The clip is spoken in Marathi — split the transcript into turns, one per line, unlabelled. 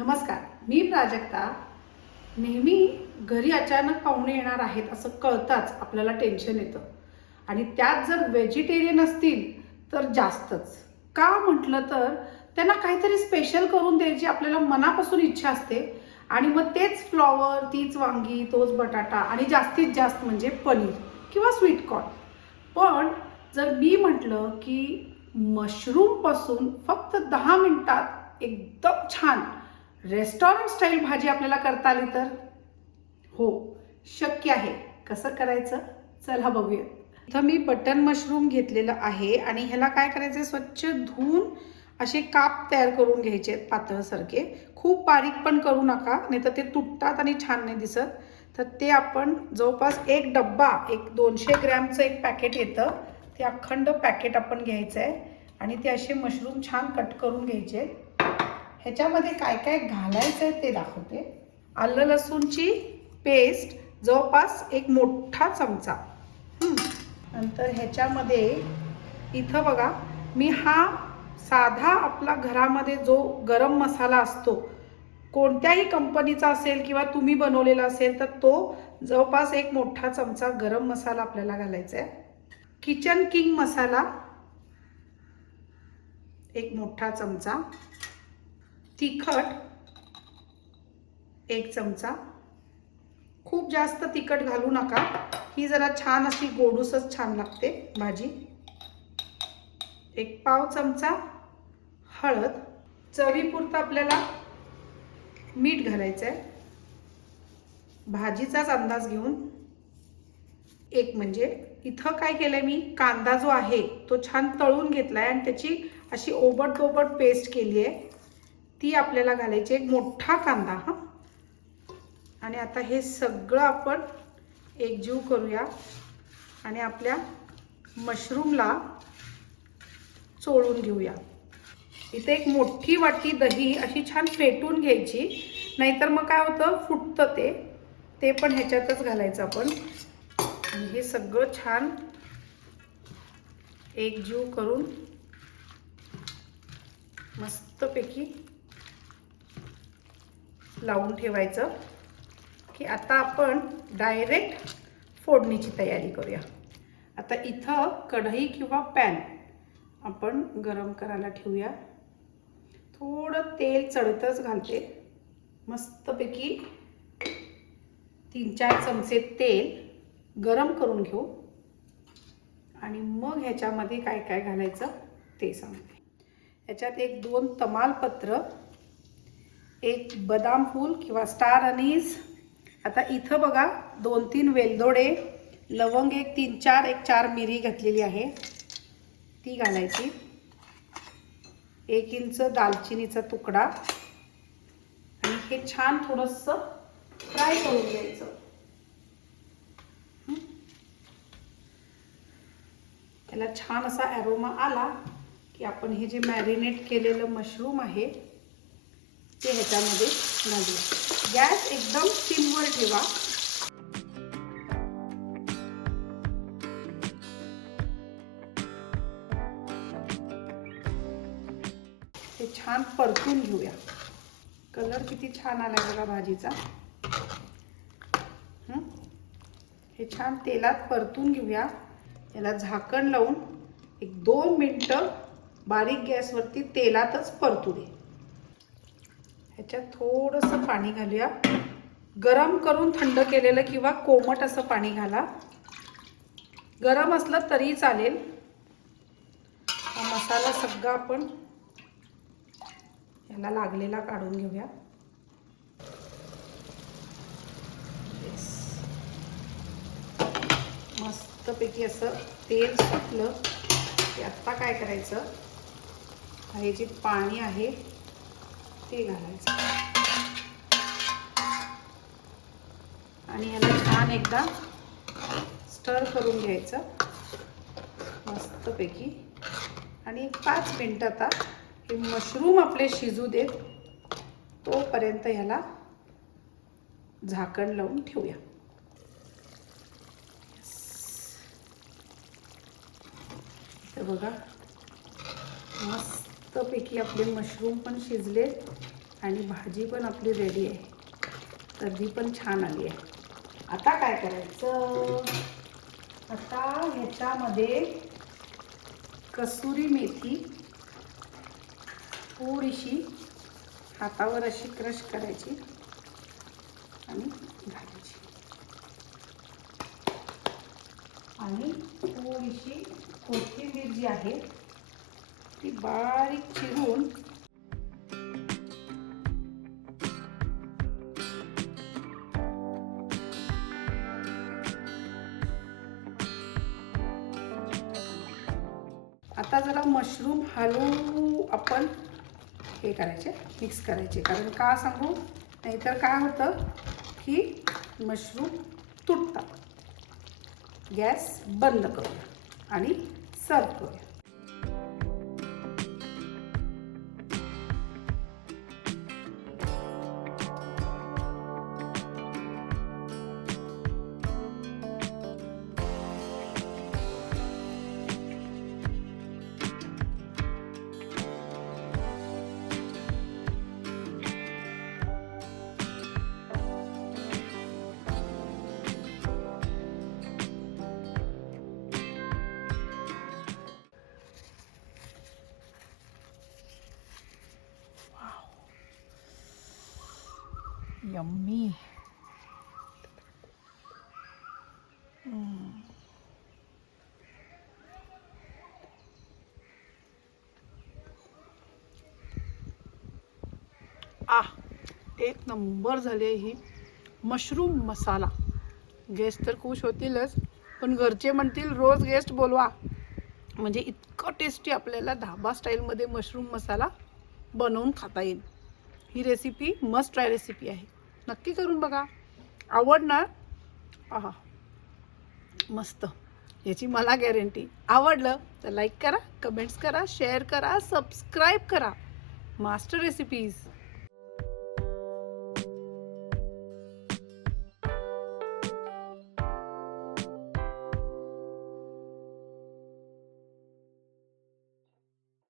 नमस्कार मी प्राजक्ता. नेहमी घरी अचानक पाहुणे येणार आहेत असं कळताच आपल्याला टेन्शन येतं. आणि त्यात जर व्हेजिटेरियन असतील तर जास्तच. का म्हटलं तर त्यांना काहीतरी स्पेशल करून द्यायची आपल्याला मनापासून इच्छा असते. आणि मग तेच फ्लॉवर तीच वांगी तोच बटाटा आणि जास्तीत जास्त म्हणजे पनीर किंवा स्वीट कॉर्न पण जर मी म्हटलं की मशरूमपासून फक्त दहा मिनटात एकदम छान रेस्टॉरंट स्टाईल भाजी आपल्याला करता आली तर? हो शक्य आहे. कसं करायचं? चला बघूया. इथं मी बटन मशरूम घेतलेलं आहे आणि ह्याला काय करायचं स्वच्छ धुवून असे काप तयार करून घ्यायचे आहेत पातळसारखे. खूप बारीक पण करू नका नाही तर ते तुटतात आणि छान नाही दिसत. तर ते आपण जवळपास एक डब्बा एक दोनशे ग्रॅमचं एक पॅकेट येतं. ते अखंड पॅकेट आपण घ्यायचं आहे आणि ते असे मशरूम छान कट करून घ्यायचे आहेत. ह्याच्यामध्ये काय काय घालायचं आहे ते दाखवते. आलं लसूणची पेस्ट जवळपास एक मोठा चमचा. नंतर ह्याच्यामध्ये इथं बघा मी हा साधा आपला घरामध्ये जो गरम मसाला असतो कोणत्याही कंपनीचा असेल किंवा तुम्ही बनवलेला असेल तर तो जवळपास एक मोठा चमचा गरम मसाला आपल्याला घालायचा आहे. किचन किंग मसाला एक मोठा चमचा. तिखट एक चमचा. खूप जास्त तिखट घालू नका. ही जरा छान अशी गोडूसच छान लागते भाजी. एक पाव चमचा हळद. चवीपुरतं आपल्याला मीठ घालायचं आहे भाजीचाच अंदाज घेऊन. एक म्हणजे इथं काय केलंय मी? कांदा जो आहे तो छान तळून घेतलाय आणि त्याची अशी ओबट ओबट पेस्ट केली आहे ती आपल्याला घालायची एक मोठा कांदा हा. आणि आता हे सगळं आपण एकजीव करूया. आणि आपल्या मशरूमला चोळून घेऊया. इथे एक मोठी वाटी दही अशी छान फेटून घ्यायची. नाहीतर मग काय होतं फुटतं ते. ते पण ह्याच्यातच घालायचं आपण. आणि हे सगळं छान एकजीव करून मस्तपैकी लावून ठेवायचं. की आता आपण डायरेक्ट फोडणीची तयारी करूया. आता इथं कढई किंवा पॅन आपण गरम करायला ठेवूया. थोडं तेल चढतच घालते. मस्तपैकी तीन चार चमचे तेल गरम करून घेऊ. आणि मग ह्याच्यामध्ये काय काय घालायचं ते सांगते. ह्याच्यात एक दोन तमालपत्र एक बदाम फूल किंवा स्टार अनीज आता इथं बघा दोन तीन वेलदोडे लवंग एक तीन चार एक चार मिरी घातलेली आहे. ती घालायची. एक इंच दालचिनीचा तुकडा. आणि हे छान थोडंसं फ्राय करून घ्यायचं. त्याला छान असा ॲरोमा आला की आपण हे जे मॅरिनेट केलेलं मशरूम आहे ते ह्याच्यामध्ये घालूया गॅस एकदम सिमवर ठेवा. हे छान परतून घेऊया. कलर किती छान आलाय बघा भाजीचा. हे छान तेलात परतून घेऊया. याला झाकण लावून एक दोन मिनटं बारीक गॅसवरती तेलातच परतू दे. ह्याच्यात थोडंसं पाणी घालूया. गरम करून थंड केलेलं किंवा कोमट असं पाणी घाला. गरम असलं तरी चालेल. हा मसाला सगळा आपण याला लागलेला काढून घेऊया. मस्तपैकी असं तेल सुटलं. की आत्ता काय करायचं? हे जे पाणी आहे ते घालायचं. आणि ह्याला छान एकदा स्टर करून घ्यायचं. मस्तपैकी. आणि पाच मिनटं आता हे मशरूम आपले शिजू देत तोपर्यंत ह्याला झाकण लावून ठेवूया. तर बघा मस्तपैकी आपले मशरूम पण शिजले आणि भाजी पण आपली रेडी आहे. तर ही पण छान आली आहे. आता काय करायचं? आता ह्याच्यामध्ये कसुरी मेथी पुरीशी हातावर अशी क्रश करायची आणि घालायची आणि थोडीशी कोथिंबीर जी आहे ती बारीक चिरून आता जरा मशरूम हलवू आपण हे करायचे मिक्स करायचे. कारण का सांगू? नाहीतर काय होतं की मशरूम तुटतात. गॅस बंद करूया आणि सर्व करूया. यम्मी आ एक नंबर झाली आहे ही. मशरूम मसाला. गेस्ट तर खुश होतीलच पण घरचे म्हणतील रोज गेस्ट बोलवा. म्हणजे इतकं टेस्टी आपल्याला धाबा स्टाईलमध्ये मशरूम मसाला बनवून खाता येईल. ही रेसिपी मस्ट ट्राय रेसिपी आहे. नक्की करून बघा. आवडणार? आहा. मस्त. याची मला गॅरंटी आवडलं तर लाईक करा कमेंट्स करा शेअर करा सबस्क्राईब करा. Master recipes